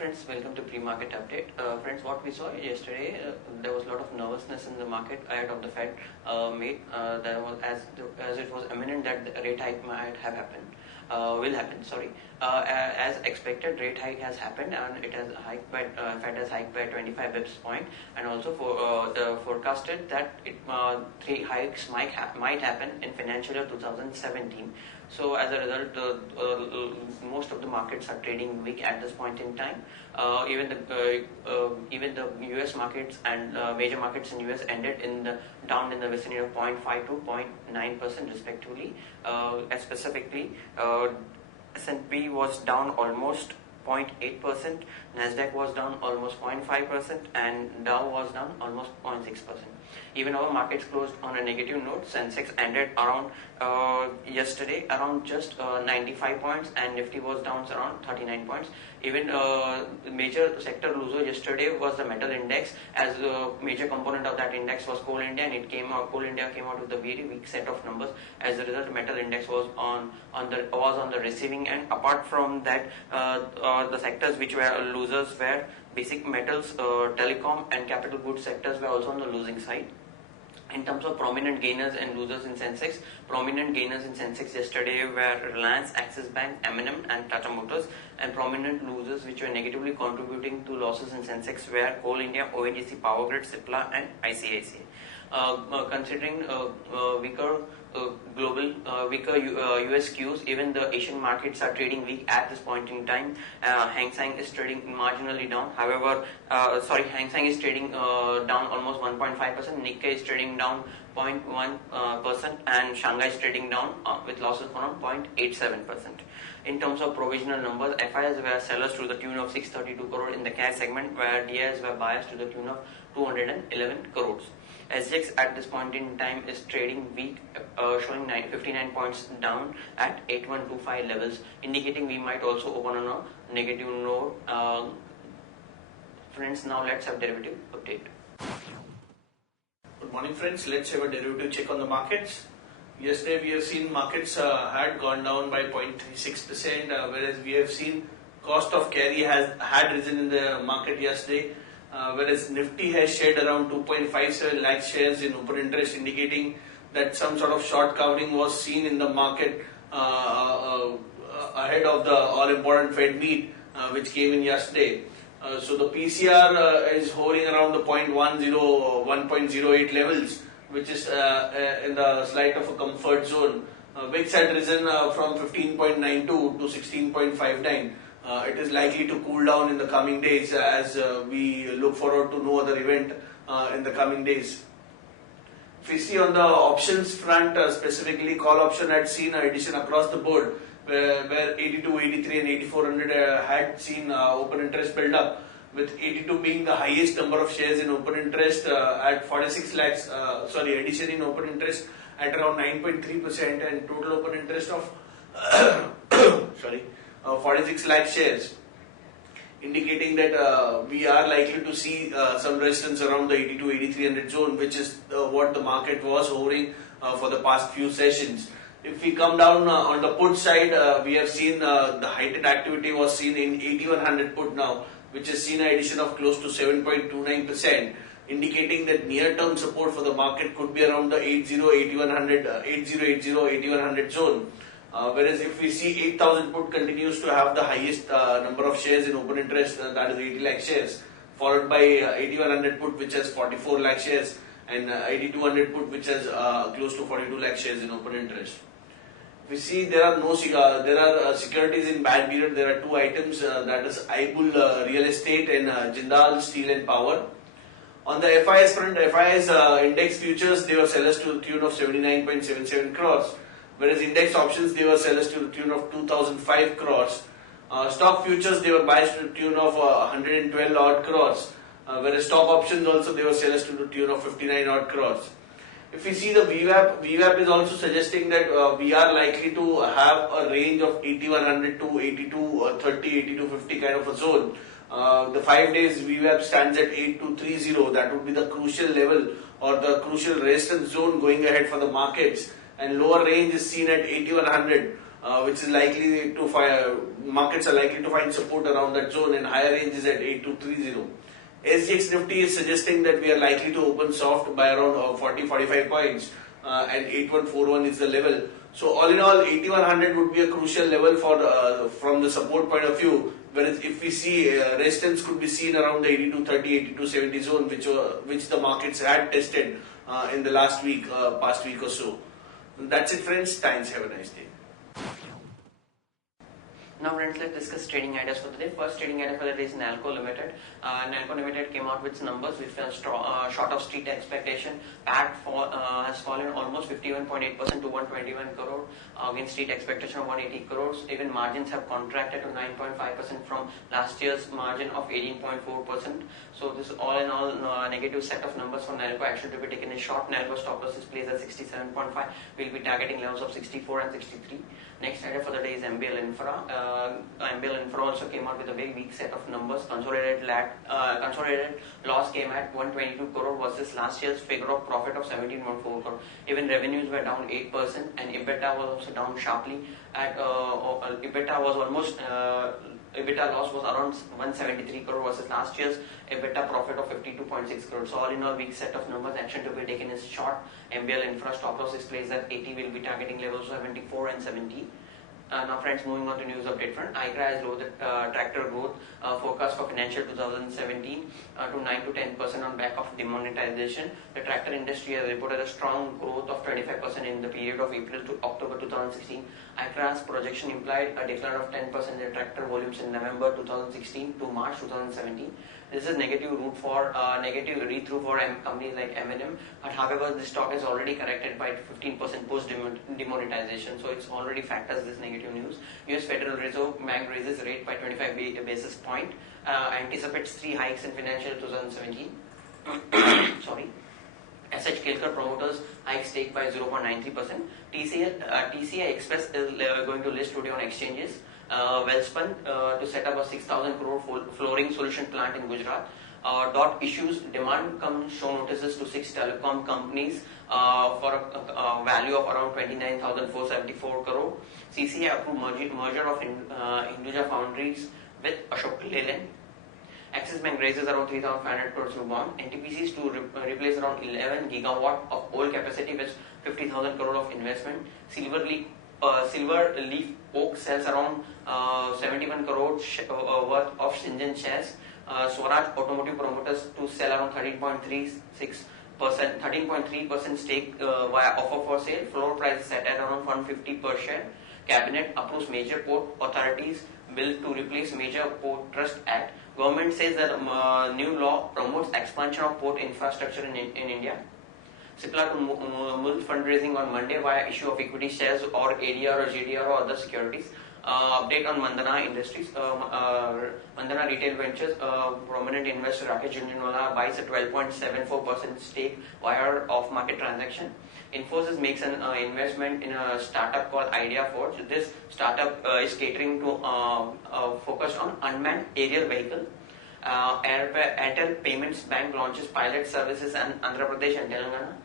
friends, welcome to pre-market update. Friends, what we saw yesterday, there was a lot of nervousness in the market ahead of the Fed meet. There was as it was imminent that the rate hike might have happened, will happen. Sorry, as expected, rate hike has happened and it has hiked by Fed has hiked by 25 bips point, and also for the forecasted that three hikes might happen in financial year 2017. So as a result, most of the markets are trading weak at this point in time. Even the US markets and major markets in US ended down in the vicinity of 0.5 to 0.9% respectively. Specifically, S&P was down almost 0.8%, Nasdaq was down almost 0.5%, and Dow was down almost 0.6%. Even our markets closed on a negative note. Sensex ended around yesterday around just 95 points, and Nifty was down around 39 points. Even the major sector loser yesterday was the metal index, as a major component of that index was Coal India, and Coal India came out with a very weak set of numbers. As a result, metal index was on the receiving end. Apart from that, the sectors which were losers were basic metals, telecom, and capital goods sectors were also on the losing side. In terms of prominent gainers and losers in Sensex, prominent gainers in Sensex yesterday were Reliance, Axis Bank, M&M, and Tata Motors, and prominent losers which were negatively contributing to losses in Sensex were Coal India, ONGC, Power Grid, Cipla, and ICICI. Considering weaker weaker US Qs, even the Asian markets are trading weak at this point in time. Hang Seng is trading marginally down. However, Hang Seng is trading down almost 1.5%. Nikkei is trading down 0.1%, and Shanghai is trading down with losses around 0.87%. In terms of provisional numbers, FIs were sellers to the tune of 632 crore in the cash segment, where DIs were buyers to the tune of 211 crores. SGX at this point in time is trading weak, showing 59 points down at 8125 levels, indicating we might also open on a negative note. Friends, now let's have derivative update. Good morning, friends. Let's have a derivative check on the markets. Yesterday we have seen markets had gone down by 0.36%, whereas we have seen cost of carry had risen in the market yesterday. Whereas Nifty has shed around 2.57 lakh shares in open interest, indicating that some sort of short covering was seen in the market ahead of the all-important Fed meet, which came in yesterday. So the PCR is hovering around the 0.10 or 1.08 levels, which is in the slight of a comfort zone. VIX had risen from 15.92 to 16.59. It is likely to cool down in the coming days as we look forward to no other event in the coming days. If we see on the options front, specifically call option had seen an addition across the board, where 82, 83 and 8400 had seen open interest build up, with 82 being the highest number of shares in open interest at 46 lakhs, addition in open interest at around 9.3%, and total open interest of 46 lakh shares, indicating that we are likely to see some resistance around the 82, 8300 zone, which is what the market was hovering for the past few sessions. If we come down on the put side, we have seen the heightened activity was seen in 8100 put now, which has seen an addition of close to 7.29%, indicating that near-term support for the market could be around the 8080 zone. Whereas if we see 8000 put continues to have the highest number of shares in open interest, that is 80 lakh shares, followed by 8100 put, which has 44 lakh shares, and 8200 put, which has close to 42 lakh shares in open interest. If we see there are securities in bad period. There are two items, that is Aibul Real Estate and Jindal Steel and Power. On the FIS front, FIS index futures, they were sellers to the tune of 79.77 crores. Whereas index options, they were sellers to the tune of 2005 crores. Stock futures, they were buyers to the tune of 112 odd crores. Whereas stock options also, they were sellers to the tune of 59 odd crores. If we see the VWAP is also suggesting that we are likely to have a range of 8100 to 8230, 8250 kind of a zone. The 5 days VWAP stands at 8230. That would be the crucial level or the crucial resistance zone going ahead for the markets. And lower range is seen at 8100. which is likely to find, markets are likely to find support around that zone, and higher range is at 8230. SGX Nifty is suggesting that we are likely to open soft by around 40-45 points, and 8141 is the level. So all in all, 8100 would be a crucial level for from the support point of view. Whereas if we see resistance could be seen around the 8230, 8270 zone, which the markets had tested in the last week, past week or so. That's it, friends. Thanks. Have a nice day. Now friends, let's discuss trading ideas for the day. First trading idea for the day is Nalco Limited. Nalco Limited came out with numbers which fell short of street expectation. PAT has fallen almost 51.8% to 121 crore against street expectation of 180 crores. Even margins have contracted to 9.5% from last year's margin of 18.4%. So this all in all negative set of numbers for Nalco. Action to be taken is short. Nalco stop loss is placed at 67.5. We'll be targeting levels of 64 and 63. Next idea for the day is MBL Infra. MBL Infra also came out with a very weak set of numbers. Consolidated loss came at 122 crore versus last year's figure of profit of 17.4 crore. Even revenues were down 8% and EBITDA was also down sharply. At EBITDA loss was around 173 crore versus last year's EBITDA profit of 52.6 crore. So all in all, weak set of numbers. Action to be taken is short. MBL Infra stop loss is placed at 80. Will be targeting levels of 74 and 70. Now friends, moving on to news update front. ICRA has lowered the tractor growth forecast for financial 2017 to 9 to 10% on back of demonetization. The tractor industry has reported a strong growth of 25% in the period of April to October 2016. ICRA's projection implied a decline of 10% in tractor volumes in November 2016 to March 2017. This is negative negative read-through for companies like M&M. But however, the stock has already corrected by 15% post demonetization. So it's already factors this negative news. US Federal Reserve Bank raises rate by 25 basis point. Anticipates 3 hikes in financial 2017. Sorry. SH Kelkar promoters hike stake by 0.93%. TCI Express is going to list today on exchanges. Welspun to set up a 6,000 crore flooring solution plant in Gujarat. DOT issues demand come show notices to 6 telecom companies for a value of around 29,474 crore. CCI approved merger of Hinduja Foundries with Ashok Leyland. Axis Bank raises around 3,500 crores in bond. NTPC to replace around 11 gigawatt of old capacity with 50,000 crore of investment. Silver Leaf Oak sells around 71 crore worth of Shenzhen shares. Swaraj Automotive promoters to sell around 13.3% stake via offer for sale. Floor price is set at around 150 per share. Cabinet approves major port authorities bill to replace major port trust act. Government says that new law promotes expansion of port infrastructure in India. Cipla to move fundraising on Monday via issue of equity shares or ADR or GDR or other securities. Update on Mandana Industries. Mandana Retail Ventures, prominent investor Rakesh Jhunjhunwala buys a 12.74% stake via off-market transaction. Infosys makes an investment in a startup called IdeaForge. This startup is catering to focus on unmanned aerial vehicle. Airtel Payments Bank launches pilot services in Andhra Pradesh and Telangana.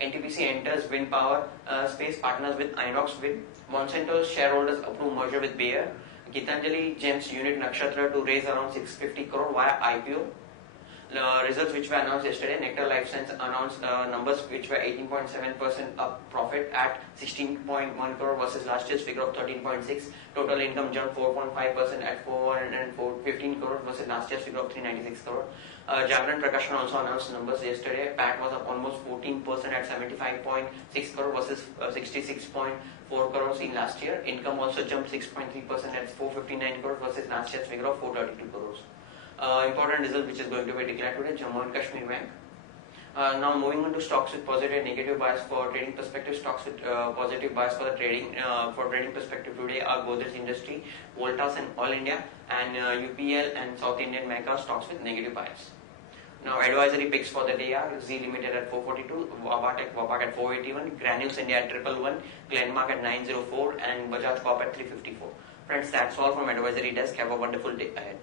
NTPC enters wind power space, partners with Inox Wind. Monsanto's shareholders approve merger with Bayer. Gitanjali Gems unit Nakshatra to raise around 650 crore via IPO. Results which were announced yesterday. Nectar Life Science announced numbers which were 18.7% up profit at 16.1 crore versus last year's figure of 13.6. Total income jumped 4.5% at 415 crore versus last year's figure of 396 crore. Jagran Prakashan also announced numbers yesterday. PAT was up almost 14% at 75.6 crore versus 66.4 crores in last year. Income also jumped 6.3% at 459 crores versus last year's figure of 432 crores. Important result which is going to be declared today, Jammu and Kashmir Bank. Now moving on to stocks with positive and negative bias for trading perspective. Stocks with positive bias for the trading perspective today are Godrej Industry, Voltas and All India, and UPL and South Indian Mega. Stocks with negative bias. Now advisory picks for the day are Z Limited at 442, Wapak at 481, Granules India at 111, Glenmark at 904 and Bajaj Corp at 354. Friends, that's all from advisory desk. Have a wonderful day ahead.